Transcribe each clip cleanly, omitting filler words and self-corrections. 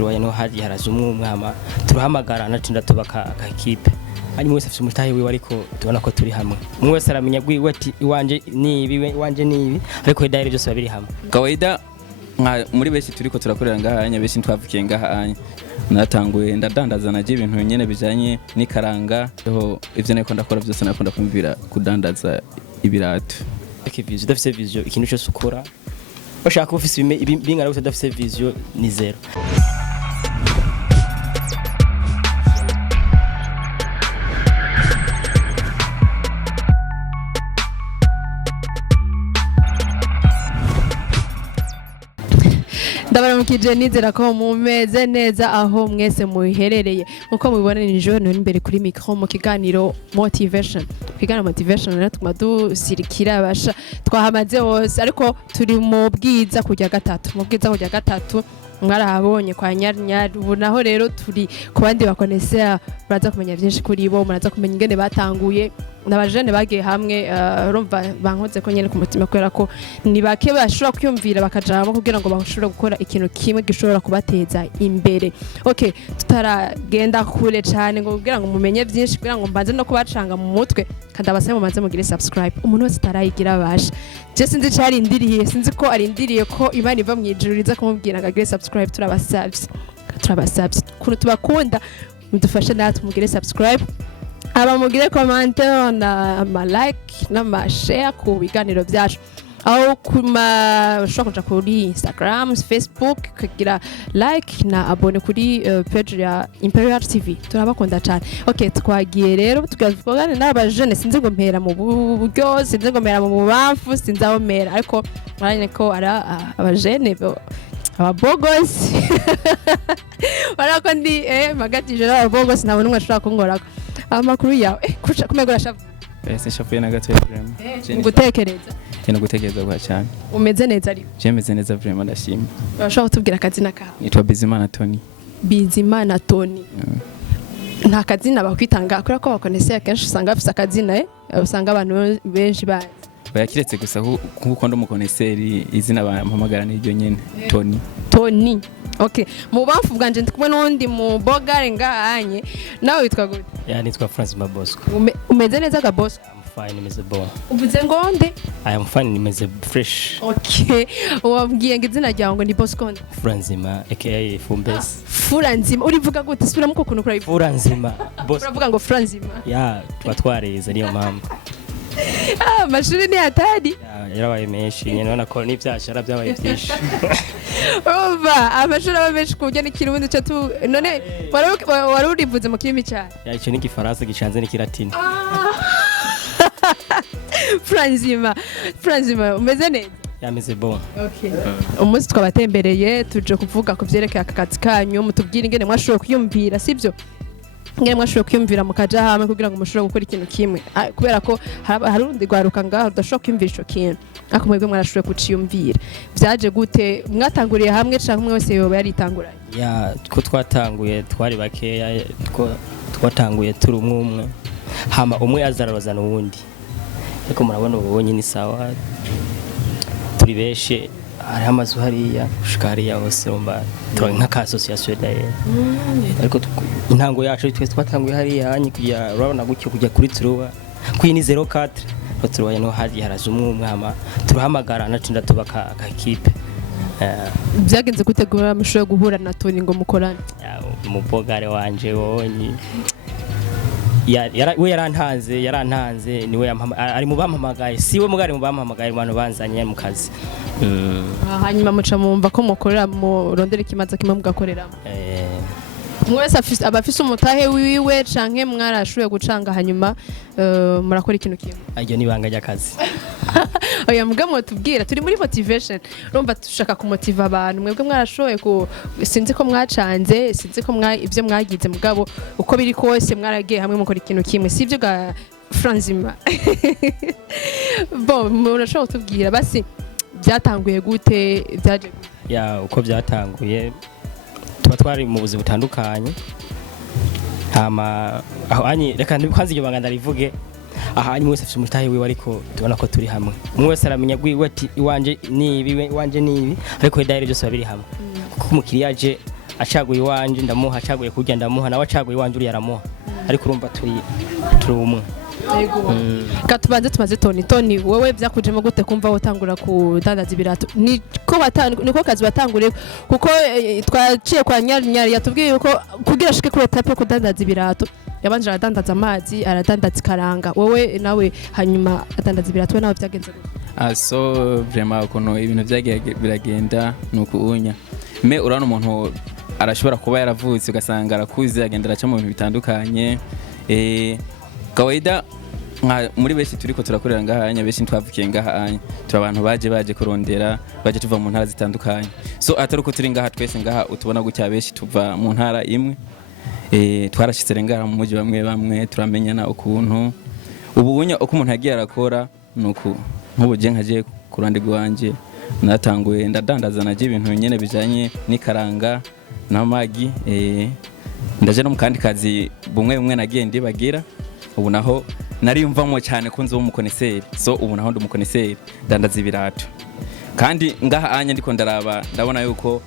turubaye no haji haraje umwama turahamagarana tinda tubaka akipe hanyuma wese afite umutahe wiwe ariko tubona ko turi hamwe umwe wese aramenya gwiwe ati iwanje nibi wanje nibi ariko idahire byose babiri hamwe kawaida muri bese turiko turakorera ngahanya bese twavukiye ngahanya natanguye ndadandaza naje ibintu nyene bijanye n'ikaranga ivyo nako ndakora byose nakunda kumvira kudandaza ibirato Fizzo dafise vision ikintu cyose ukora bashaka ufise bingana gute dafise vision ni zero Ndabaramukije nizera ko mumeze neza aho mwese muherereye uko mubibona nijoro no imbere kuri micro mu kiganiro motivation natuma dusirikira basha twahamaze hose ariko turi mu Bwiza kujya gatatu mwarahabonye kwa nyarnyar ubunaho rero turi ku bandi bakonesera baraza kumenya byinshi kuri bo muraza kumenya ingene batanguye n'abajene bagiye hamwe urumva bankoze ko nyene ku mutima kwera ko ni bake bashobora kwiyumvira bakajamo kugira ngo bashobore gukora ikintu kimwe gishobora kubateza imbere okay tutaragenda kure cyane ngo kugira ngo mumenye byinshi kugira ngo mbanze no kubacanga mu mutwe kandi abasaba mubanze mugire subscribe umuntu wese tarayigira basha je sinzi cyari indiriye sinzi ko arindiriye ko Imana iva mu ijuru riza kumubwira ngo agire subscribe turabasabye kuno tubakunda mudufashe natwe mugire subscribe aba mugire commentaire na ma like na ma share ku biganiro byacu aho ushobora kuja kuri Instagram, Facebook kugira like na abone kuri page ya Imperial TV turabakunda cyane okay twagiye rero tugavugana n'abajene sinzi ngo mpera mu buryo sinzi ngo mpera mu bubamfu sinzi aho mpera ariko baranye ko ara abajene ababogos barako ndi magatije ababogos ntabwo numwe ashobora kungorako amakuru yawe kumegora shavu ese shavuye na gato vraiment ngutekereza gutekereza kwa cyane umeze neza ari je meze neza vraiment ndashima urashobora kutubwira akazina kawe nitwa Bizimana Tony nta kazina bakwitanga akora ko bakonesera kenshi usanga bafite akazina usanga abantu benshi bazi bayakiretse gusa kuko ndo mukoneseri izina bampamagara n'iryo nyene Tony okay mu bamfu bwanje ndi kumwe n'undi mu bogare ngahanye nawe witwa gute nitwa Francis Bosco umeze neza ga Bosco fine meze bon uvuze ngonde I am fine meze fresh okay wabwiye ngo izina ryawe ngo ni Bosco Franzima aka Franzima urivuga gute sura muko kuntu kuri Franzima Bosco uravuga ngo Franzima twatwareza niyo mpamvu mashuri ni hatari yarabaye menshi nyene nona ko n'ivyashara byabaye byinshi umva amashuri aba menshi kujya n'ikirundi cyo tu none wari urivuze mu kirimi cyane icyo n'igifaransa gicanze n'ikilatini Franzima umeze neza yameze bon okay umunsi twabatembereye tuje kuvuga ku byerekeye akazi kanyu mutubwire ingene mwashoboye kwiyumvira sibyo ngene mwashoboye kwiyumvira mukaja hamwe kugira ngo mushobore gukora ikintu kimwe kubera ko hari undi gwaruka ngaho udashobora kwiyumvira ico kintu ako mwebwe mwarashoboye kuciyumvira byaje gute mwatanguriye hamwe canke umwe wese yoba yaritanguranye ko twatanguye twari bakeya twatanguye turi umwe hama umwe azarabazana uwundi ariko murabona ubonye ni sawa turi beshe hari amazu hariya ushikariya hose umba turi nka association daye ariko intango yacu twese twatanguye hariya hanyi kujya urabona gucyo kujya kuri turuba kwini 04 turubaye no haji haraje umwama turahamagarana tinda tubaka akipe byagenze gutegura amushoye guhura na Tony ngo mukorane mu bogare wanje wonyi we yarantanze niwe ari mu bampamagaye siwe mugari mu bampamagaye abantu banzanye mu kazi hanyuma muca mumva ko mukorera mu rondera ikimaza kimwe mugakoreramo umwe wese abafise umutahe wiwe canke mwarashuye gucanga hanyuma murakora ikintu kimwe ajyo nibanga ry'akazi oya mugamo tubwira turi muri motivation urumva dushaka kumotiva abantu mwebwe mwarashoye sinzi ko mwacanze sinzi ko ivyo mwagize mugabo uko biri kose mwaragiye hamwe mukora ikintu kimwe sivyo ga Franzima bon murashobora tubwira basi byatanguye gute byaje uko byatanguye tuba twari mu buzi butandukanye hama aho anyi reka ndikwanze iryo banga ndarivuge aha anyi wese afite umutahe wiwe ariko tubona ko turi hamwe umwe wese aramenya gwiwe ati iwanje nibi ariko idahire byose babiri hamwe kuko umukiriya aje acaguye iwanje ndamuha, acaguye kurya ndamuha, nawe acaguye iwanje uri yaramuha, ariko urumva turi umwe. Katubanze tumaze Toni wewe byakujemo gute kumva utangura kudandaza ibirato? Niko kazi batangure kuko twaciye kwa nyari yatubwiye ko kugira shike kuri etape kudandaza ibirato yabanje aradandaza amazi, aradandaza ikaranga. Wowe nawe hanyuma adandaza ibirato, we nawe byagenze gute? So vraiment ukuntu ibintu byagiye biragenda nuko unya me urana umuntu arashobora kuba yaravutse ugasanga arakuze agendera cyane mu bintu bitandukanye kawaida muri bese turiko turakorera ngahanya, bese twavukiye ngahanya, turabantu baje kurondera, baje tuva mu ntara zitandukanye. So ataruko turi ngaha twese ngaha utubona gutya bese tuva mu ntara imwe, twarashitse ngaha mu muji bamwe turamenyana ukuntu ubunya uko umuntu yagiye arakora nuko nk'ubuje nkaje kurande gwanje natanguye ndadandaza naje ibintu nyene bijanye n'ikaranga n'amagi, ndaje no mu kandi kazi bumwe nagiye ndibagira. Ubu naho nari yumvamo cyane kunze wo mukoneseri, so ubu naho ndi umukoneseri dandaza ibirato, kandi ngaha anya ndiko ndaraba ndabona yuko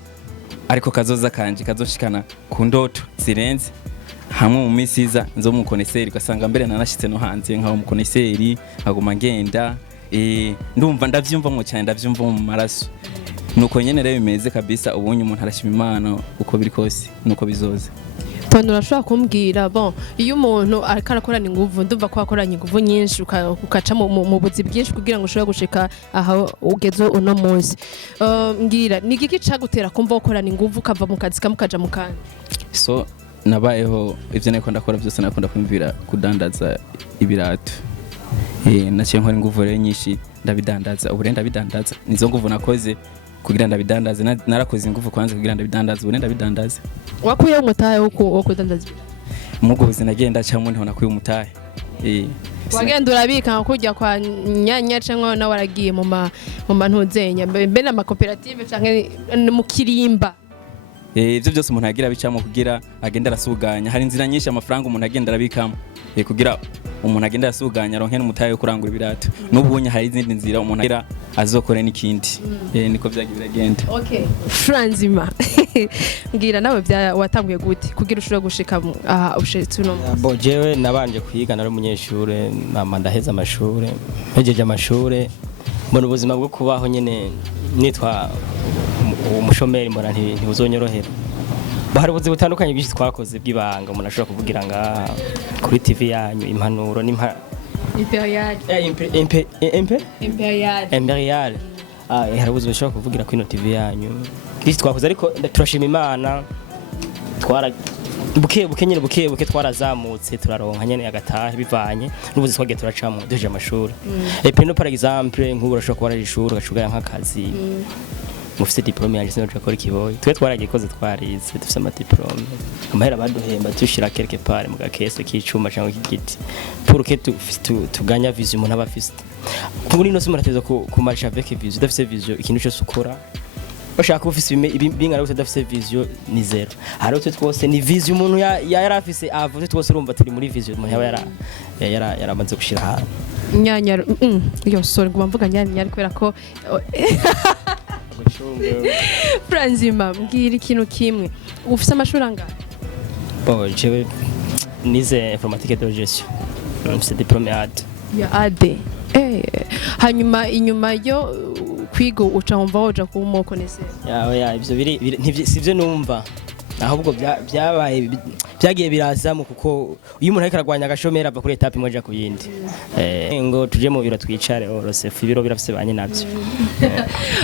ariko kazoza kanje kazoshikana ku ndoto zirenze hamwe mu misiza nzo mukoneseri, gasanga mbere nanashitse no hanze nkaho mukoneseri aguma ngenda ndumva ndavyumvamo cyane, ndavyumva mu maraso, nuko nyene rero bimeze kabisa. Ubunye umuntu arashima Imana uko biri kose nuko bizoza. Toni urashobora kumbwira iyo umuntu arakorana inguvu, ndumva ko akoranye inguvu nyinshi ukaca mu buzi bwinshi kugira ngo ushobore gushika aho ugeze uno munsi, mbwira ni igiki cagutera kumva ukorana inguvu ukava mu kazi kamwe ukaja mu kandi? So nabayeho ivyo nako ndakora byose nakunda kumvira kudandaza ibirato, naciye nkora inguvu rero nyinshi ndabidandaza, ubu ndabidandaza nizo nguvu nakoze kugira ndabidandaze, narakoze inguvu kwanza kugira ndabidandaze, ubu ndabidandaza. Wakuye umutahe wo kudandaza? Mugo buzina agenda cyangwa ntaho nakuye umutahe. Wagenda urabika nkujya kwa nyanya cyangwa na waragiye mu mantuzenya mbe na makoperative canke mu kirimba? Ivyo byose umuntu yagira bicamo kugira agenda arasuganya. Hari inzira nyinshi amafaranga umuntu agenda arabikamo kugira umuntu agenda arasuganya aronke n'umutahe yo kurangura ibirato. N'ubunye hari izindi nzira umuntu agira azokore n'ikindi. Niko byagiye biragenda. Okay. Franzima. Ngira nawe watanguye gute kugira ushobora gushika aha ushitse uno? Jewe nabanje kwiga nari umunyeshure, mama ndaheza amashure, ntegeje amashure, mbona ubuzima bwo kubaho nyene nitwa umushomeri mbona ntibuzonyorohera. Bahari ubuzi butandukanye bwinshi twakoze bw'ibanga, umuntu ashobora kuvugira nga kuri TV yanyu impanuro Imperial. Imperial. Hari ubuzi bushobora kuvugira kuri TV yanyu bwinshi twakoze, ariko turashima Imana buke nyene twarazamutse turaronka nyene agatahe bivanye n'ubuzi twagiye turacamo duheje amashuri. Peno par exemple nk'ubu urashobora kuba ari ishuri ugacugaya nk'akazi, mufite diplome yanjye sino turakora ikiboyi, twe twaragikoze twarize dufite amadiplome, amahera baduhemba tushira quelque part mu gakese k'icuma cyangwa k'igiti pour que tuganya vision umuntu aba afite. Kuri no simurateza ku marcha avec vision, dafite vision ikintu cyose ukora bashaka ufise bingana gute dafite vision ni zero. Hari utwe twose ni vision umuntu yarafise avuze twose urumva turi muri vision umuntu yaramaze gushira hantu nyanya yo sorry nguma mvuga nyanya kubera ko Franzima mbwira ikintu kimwe, ufise amashuri angahe? Jewe nize informatique de gestion, c'est diplôme AD. Hanyuma inyuma yo kwiga uca wumva woja kuba umukoneseri? Ivyo sivyo numva, ahubwo byagiye birazamo kuko iyo umuntu ariko aragwanya agashomera ava kuri etape imwe aja ku yindi. Ngo tuje mu biro twicare Orosef, ibiro birafise banye navyo.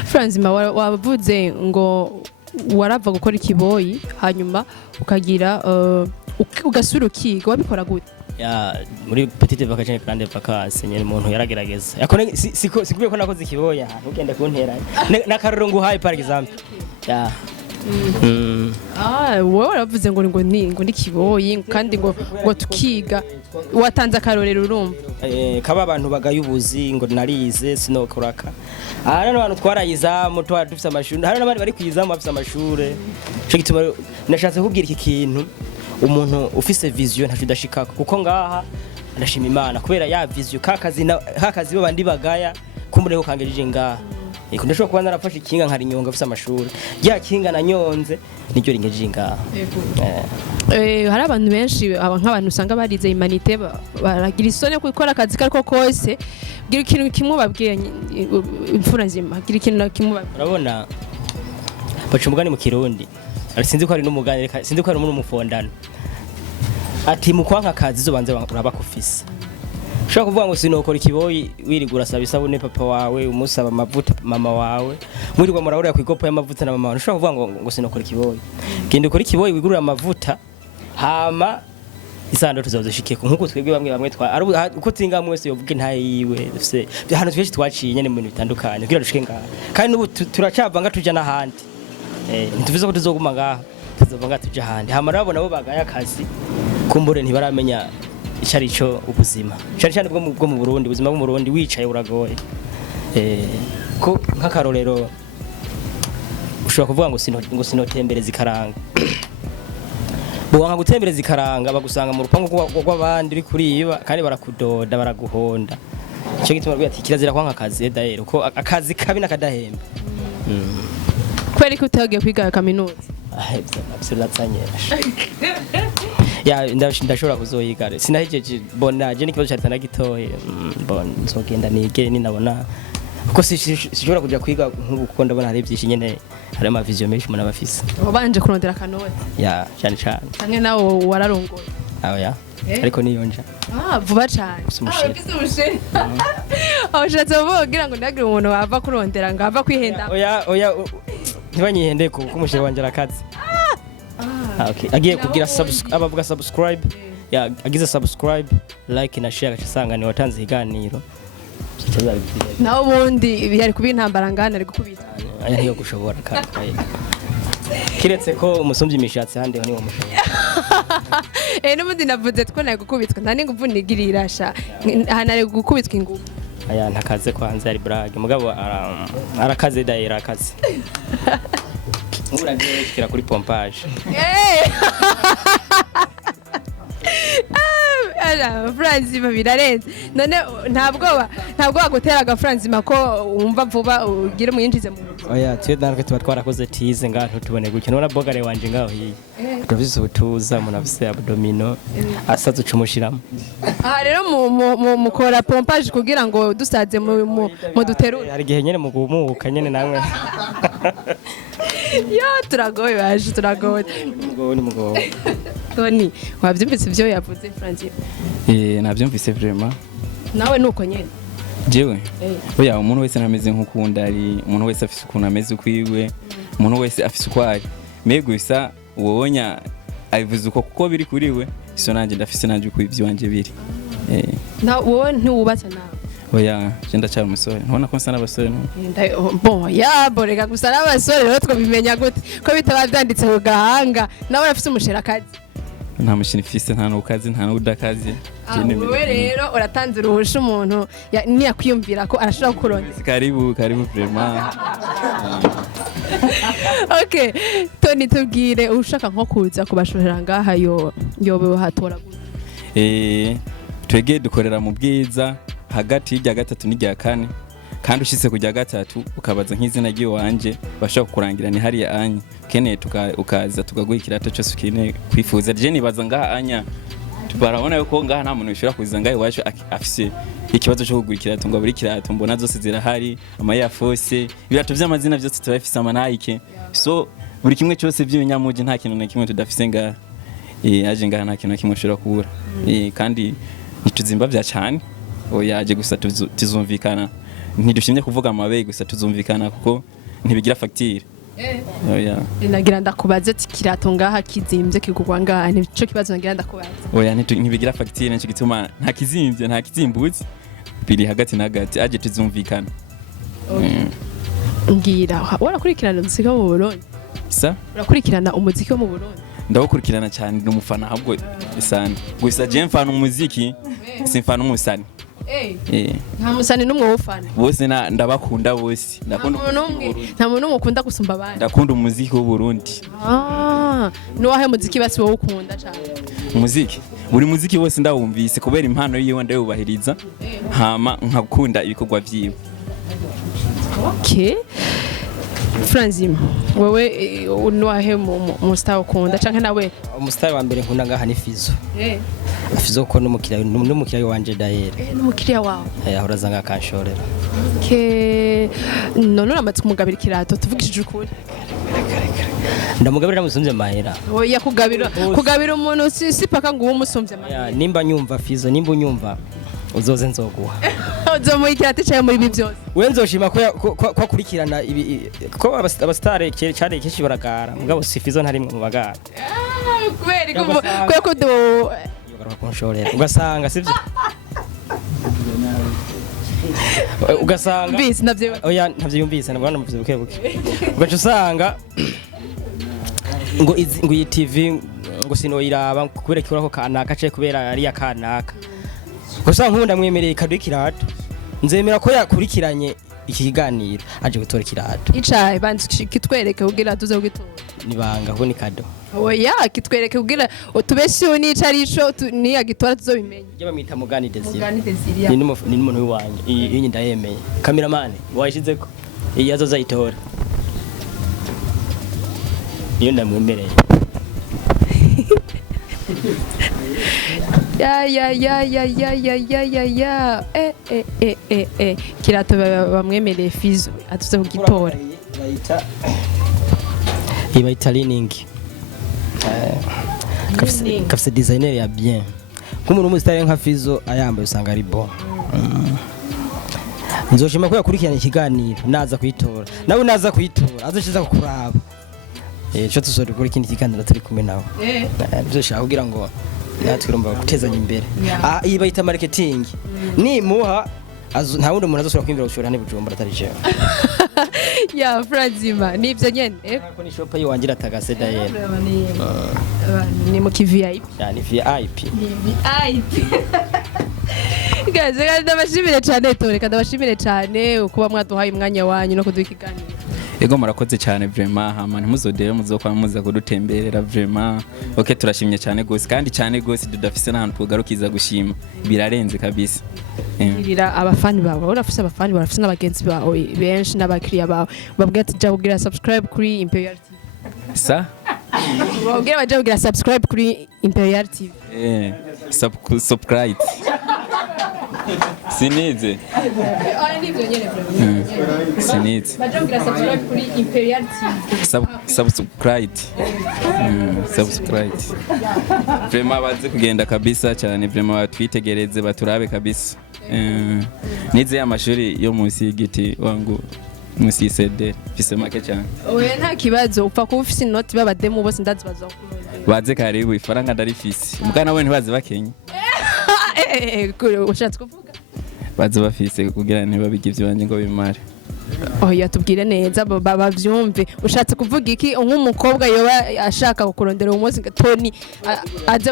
Franzima wavuze ngo warava gukora ikiboyi hanyuma ukagira ugasura ukiga, wabikora gute? Muri petite vacances grande vacances nyene umuntu yaragerageza yakone sikubiye ko nakoze ikiboya ugenda kuntera nakaroro nguhaye par exemple. Wowe waravuze ngo ndi kiboyi kandi ngo tukiga, watanze akarorero urumva? Kaba abantu bagayubuzi ngo narize sinokoraka. Hari n'abantu twarayiza mu dufite amashuri, hari n'abandi bari kwiza mu bafite amashuri. Cyo gituma nashatse kubwira iki kintu, umuntu ufise vision ntacu dashika kuko ngaha ndashima Imana kubera ya vision kakazi bo bandi bagaya kumureho kangejeje ngaha ndashobora kuba narafashe ikinga nkari nyonga afise amashuri rya kinga nanyonze niryo ringeje ngaha hari abantu benshi nk'abantu usanga barize imanite baragira isoni yo gukora akazi kariko kose gira ikintu kimwe babwiye imfura nzima gira ikintu kimwe urabona baca umugani mu kirundi sinzi ko ari n'umugani sinzi ko ari n'umufondano ati mu kwanka akazi zobanze uraba kufisa ushobora kuvuga ngo sinokora ikiboyi wirigura saba isabune papa wawe umusaba amavuta mama wawe mwirigwa murahurira ku ikopo y'amavuta na mama wawe ushobora kuvuga ngo sinokora ikiboyi genda ukora ikiboyi wigurira amavuta hama isando tuzozoshikeko nkuko twebwe bamwe uko tinga mwese yovuga intaye yiwe dufise hano twese twaciye nyene mu bintu bitandukanye kugira dushike ngaha kandi n'ubu turacavanga tuja n'ahandi ntituvuze ko tuzoguma ngaha tuzovanga tuja ahandi hama rabo nabo bagaye akazi kumbure ntibaramenya icarico ubuzima cyane bwo mu Burundi ubuzima bwo mu Burundi wicaye uragoye ko nk'akarorero ushobora kuvuga ngo sinotembereza ikaranga Buwanga gutembereza ikaranga bagusanga mu rupango rw'abandi uri kuriba kandi barakudoda baraguhonda cyo gituma rwira ati kirazira kwanka akazi daero ko akazi kabi nakadahemba kweri ko utagiye kwiga kaminuza absolutsanyesha ya ndashobora kuzoyiga sinahejeje bona je n'ikibazo cyari tanagitoye bon nzogenda nige ninabona kuko sishobora kuja kwiga nk'ubu kuko ndabona hari byinshi nyene hari ama vision menshi umuntu abafise wabanje kurondera kanone ya cyane canke nawe wararongoye ya ariko niyonja vuba cyane umusheri abashatse bavugira ngo ndagire umuntu wava kurondera ngo ava kwihenda oya ntibanyihende kuko umusheri wanje arakaze okay agiye kugira abavuga subscribe ya agize subscribe like na share gacasanga ni watanze iganiro naho ubundi bihari kuba intambara ngana ari gukubita aya niyo gushobora kandi kiretse ko umusumvye imishatsi hande ho niwo mushobora n'ubundi navuze ko naye gukubitwa nta n'inguvu nigirira sha hanare gukubitwa inguvu aya ntakaze kwanze ari brage mugabo arakaze daira akaze Uragiye kira kuri pompage. Franzima birarenze none ntabwo baguteraga Franzima ko wumva vuba ugire muyinjize mu oya twe narwe tuba twarakoze tize ngaho tubone gukina nona bogare wanje ngaho hiye turabize ubutuza munafise abdomino asaze ucumushiramo rero mukora pompage kugira ngo dusaze mu duterura hari gihe nyene mugumuka nyene namwe turagoye baje turagoye mugo Tony wabyumvise ibyo yavuze Franzima nabyumvise vraiment nawe nuko nyene jewe oya umuntu wese nameze nk'ukunda ari umuntu wese afise ukuntu ameze ukwiwe umuntu wese afise ukwari mego isa wonya abivuze uko kuko biri kuriwe iso nanje ndafise nanje uko ivyo wanje biri na wowe ntiwubatse nawe oya je ndacyari umusore ntubona ko nsa n'abasore borega gusa n'abasore rero twabimenya gute ko bitaba byanditse ku gahanga nawe urafise umushirakazi nta mushini fise nta nukazi nta n'udakazi wowe rero uratanze uruhusha umuntu niyakwiyumvira ko arashobora kukurondera karibu vraiment okay Tony tubwire ushaka nko kuza kubashorera ngaha yobe hatora twege dukorera mu Bwiza hagati y'irya gatatu n'irya kane kandi ushitse kujya gatatu ukabaza nk'izina ry'iwanje bashaka kurangira ni hariya anya keneye ukaza tugaguha ikirato cyose ukine kwifuza je nibaza ngaha anya tubarabona yuko ngaha nta muntu ushobora kuza ngaha iwacu afise ikibazo cyo kugura ikirato ngo buri kirato mbona zose zirahari ama ya force ibirato by'amazina byose tubafise amanike so buri kimwe cyose by'ibinyamuji nta kintu na kimwe tudafise ngaha aje ngaha nta kintu na kimwe ushobora kubura kandi nituzimba bya cyane oyaje gusa tuzumvikana ntidushimye kuvuga amabe gusa tuzumvikana kuko ntibigira facture oya nagira ndakubaze ati kirato ngaha kizimbye kigugwa ngaha nico kibazo nagira ndakubaze oya ntibigira facture nico gituma nta kizimbye nta kizimbuzi biri hagati na hagati aje tuzumvikana ngira warakurikirana umuziki wo mu Burundi sa urakurikirana umuziki wo mu Burundi ndawukurikirana cyane n'umufana ahubwo isana gusa je mfana umuziki simfana umusani nta musani n'umwe wufana bose ndabakunda bose nta muntu umukunda gusumba abandi ndakunda umuziki w'u Burundi nuwahe muziki basi wowe ukunda cyane umuziki buri muziki wose ndawumvise kubera impano yiwe ndayubahiriza hama nkakunda ibikorwa vyiwe Okay. Franzima, wewe unwahe mu star ukunda canke nawe? Umustar wa mbere nkunda ngaha ni Fizzo. Fizzo ko n'umukiriya wanje Dael. N'umukiriya wawe. Ahora zanga kanshorera. Okay. None uramaze kumugabira ikirato tuvugishije ukuri. Ndamugabira musumvye mahera. Oya kugabira umuntu si paka ngo umusumvye mahera. Nimba nyumva Fizzo, nimba unyumva uzoze nzoguha. Uzomuha ikirato cyawe muri ibi byose. We nzoshima ko akurikirana ko abastare cyane kenshi baragara mugabo si Fizzo ntarimwe mu bagara. Kubera ko do kunshorera ugasanga sivyo ugasanga bis navyo oya ntavyumvise nabwo namuvuze buke ugaca usanga ngo iyi TV ngo sinoyiraba kubera ko kanaka cye kubera ari ya kanaka gusa nkunda mwemereye ikirato nzemera ko yakurikiranye iki kiganiro aje gutora ikirato icaye banzi kitwereke kugira tuze kugitora nibanga ko ni kado oya kitwereke kugira utubeshiwe n'icarico ni yagitora tuzobimenye yaba mita mugani Desire ni umuntu wanje iyi ndayemeye cameraman wayishizeko iyi azoza itora iyo ndamwemereye ya kirato bamwemereye Fizzo atuze kugitora bayita lining kafise designer ya bien nk'umuntu umusitari nka Fizzo ayambaye usanga ari bon nzoshima ko yakurikirana ikiganiro naza kuyitora nawe naza kuyitora azoshiza kukuraba cyo tuzori kuri ikindi kiganiro turi kumwe nawe bizoshaka kugira ngo natwe urumva gutezanya imbere iyi bayita marketing ni muha nta wundi umuntu azosura kwimbira gushora n'ibijumba atari jewe ya Franzima nivyo nyene ko ni shop yiwangira tagase Dael ni mu VIP ni VIP gaze ndabashimire cyane toreka ndabashimire cyane ukuba mwaduhaye umwanya wanyu no kuduha ikiganiro Ego murakoze cyane vraiment hama ntimuzodere muzokwa muza kudutemberera vraiment okay turashimye cyane gose kandi cyane gose dudafise n'ahantu tugarukiza gushima birarenze kabisa irira abafani bawe urafise abafani barafise n'abagenzi bawe benshi n'abakiriya bawe babwira ati jya kugira subscribe kuri Imperial TV sa babwira baje kugira subscribe kuri Imperial TV subscribe Sinize. Nivyo nyene Sinize. baje kugira subscribe kuri Imperial TV subscribe vraiment baze kugenda kabisa cyane vraiment batwitegereze baturabe kabisa nize amashuri yo munsi y'igiti wangu munsi y'isede fise make cyane oya nta kibazo upfa kuba ufise inoti babademu bose ndazi baze karibu ifaranga ndarifise umukana we ntibaze bakenye ushatse kuvuga baze bafise kugira ntibabigivye banje ngo bimare oya tubwire neza bavyumve ushatse kuvuga iki nk'umukobwa yoba ashaka kukurondera umunsi Tony aze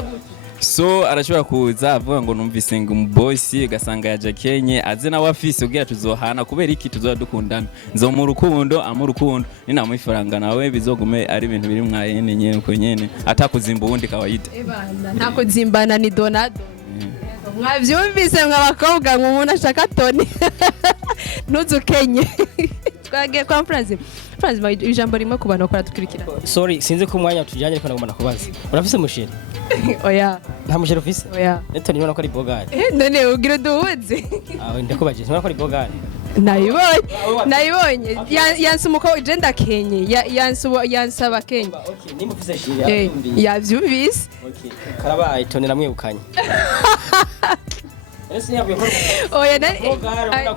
so arashobora kuza avuga ngo numvise ngo umubosi gasanga yaje Kenye aze nawe afise ugira tuzohana kubera iki tuzoba dukundana nzo mu rukundo nina mu ifaranga nawe bizogume ari ibintu biri mwayene nyene uko nyene atakuzimba ubundi kawaida nta kuzimbana ni Donado mwavyumvise mw'abakobwa umuntu ashaka Tony nuzukenye twagiye kwa Franzima ijambo rimwe ku bantu bakora dukurikira sorry sinzi ko umwanya tujyanye ariko nagomba kubaza urafise musheri oya nta musheri ufise oya neto nibona ko ari bogari none ugira duhuze ndakubaje nibona ko ari bogari nayibonye yanse umukobwa agenda Kenye yansaba Kenye okay nimba ufise sheri yavyumvise okay karabaye Tony namwibukanye oya nari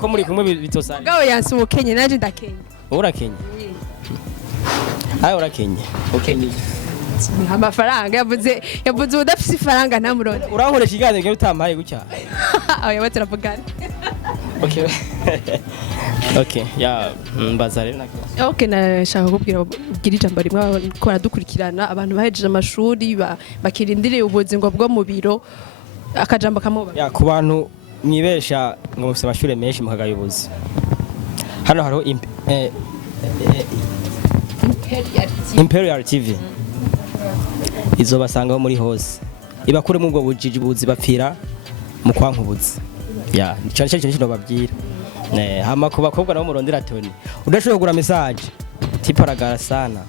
ko muri kumwe bitosanye gawe yanse umukenye naje ndakenye urakenye urakenye ukenye amafaranga yavuze udafise ifaranga ntamuronde urankoresha ikiganiro ngiye utampaye gutya oya baturavugana okay ya mbaza rero okay nashaka kubwira ijambo rimwe ko baradukurikirana abantu bahejeje amashuri bakirindiriye ubuzingo bwo mu biro akajambo kamuba ya ku bantu mwibesha ngo mufite amashuri menshi mukagayobozi hano hariho Imperial TV izo basangaho muri hose ibakuremo ubwo bujiji buzi bapfira mu kwankubuzi ya cyane cyane kino babwira hama ku bakobwa nabo murondera Tony udashobora kugura message tiparagara sana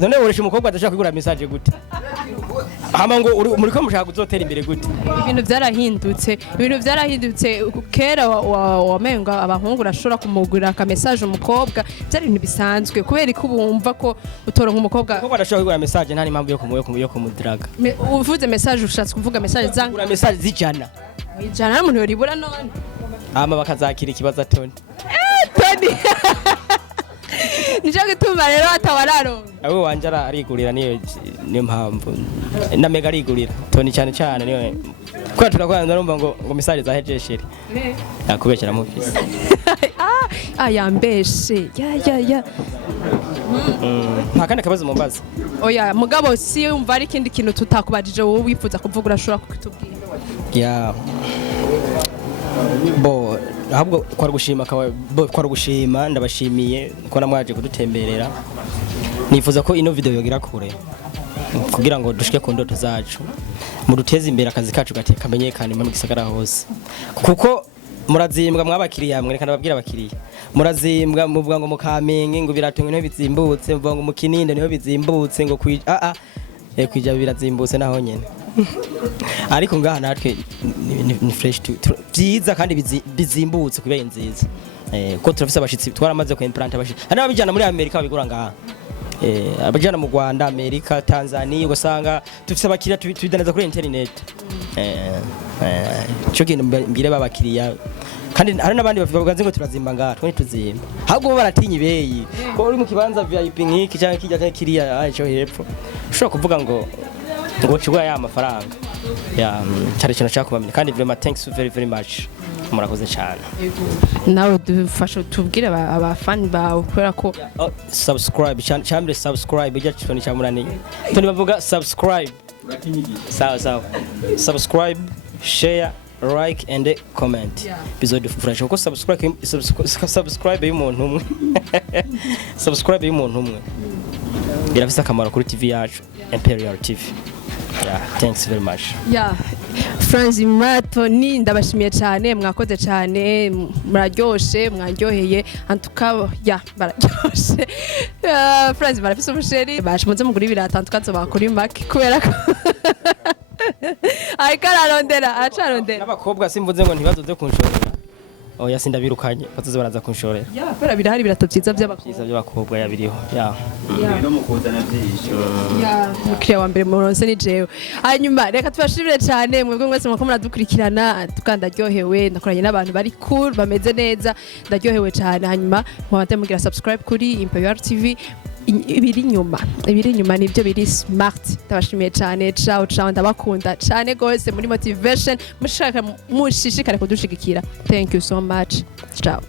none woresha umukobwa adashaka kugura message gute hama ngo muri ko mushaka kuzotera imbere gute ibintu byarahindutse kera wamenga abahungu urashobora kumugurira ka message umukobwa byari ibintu bisanzwe kubera ko bumva ko utoronka umukobwa adashaka kugura message nta impamvu yo kumudraga uvuze message ushatse kuvuga message kugura message zijana n'umuntu yoribura none hama bakazakira ikibazo Tony Nijo gituma rero atawararo. Abo wanje arigurira niyo mpamvu. Na mega arigurira. Tony cyane niyo. Kwa turakwana ndarumva ngo message za hejesheri. Yakubekera mu office. Yambeshe. Ya. Nta kandi kabazo mumbaza. Oya mugabo si umva ari kindi kintu tutakubajije wowe wifuza kuvuga urashobora kukitubwira. Ya. Bo ahubwo kwari gushima ndabashimiye ko namwaje kudutemberera nifuza ko ino video yogira kure kugira ngo dushike ku ndoto zacu muduteze imbere akazi kacu kamenyekane mu gisagara hose kuko murazimbwa mwabakiriya mwerekana babwira abakiriya murazimbwa muvuga ngo mukamenge ngo biratumwe no bizimbutse muvuga ngo mukininde niho bizimbutse ngo kwija birazimbutse naho nyene ariko ngaha natwe ni fresh byiza kandi bizimbutse kubera nziza ko turafise abashitsi twaramaze ku implant abashitsi hano abijana muri Amerika babigura ngaha abajana mu Rwanda Amerika Tanzania ugasanga dufise abakiriya tubidaneza kuri internet cyo kintu mbire babakiriya kandi hari nabandi bavuga ngo turazimba ngaha twe tuzimba ahubwo baratinyi beyi ko uri mu kibanza VIP nkiki cyangwa kijya kiriya cyo hepfo ushobora kuvuga ngo chugwa ya mafaranga ya cyari kintu cyakubamenya kandi vraiment thanks very much murakoze cyane nawe dufasha tubwire abafani bawe kubera ko subscribe cyambere subscribe ijya cyone cyamurani tuni bavuga subscribe sawa subscribe share like and comment bizodufasha ko subscribe y'umuntu umwe subscribe y'umuntu umwe birafise akamaro kuri TV yacu Imperial TV. Yeah, thanks very much. Yeah. Franz Tony ndabashimiye cyane mwakoze cyane muraryoshe mwaryoheye antuka bararyoshe Franz barafise umusheri bashimuze muguri birata antuka bakuri make kubera ko arondera n'abakobwa simvuze ngo ntibazoze kunshorera oya sindabirukanye bazoze baraza kunshorera kubera birahari birato byiza by'abakobwa yabiriho no mukuzana byisho mukiriya wa mbere muronse ni jewe hanyuma reka tubashimire cyane mwebwe mwese mwako muradukurikirana tukandaryohewe ndakoranye n'abantu bari cool bameze neza ndaryohewe cyane hanyuma mwabate mugira subscribe kuri Imperial TV ibiri nyuma nibyo biri smart tabashimiye cyane ciao ndabakunda cyane gose muri motivation mushishikare kudushigikira thank you so much ciao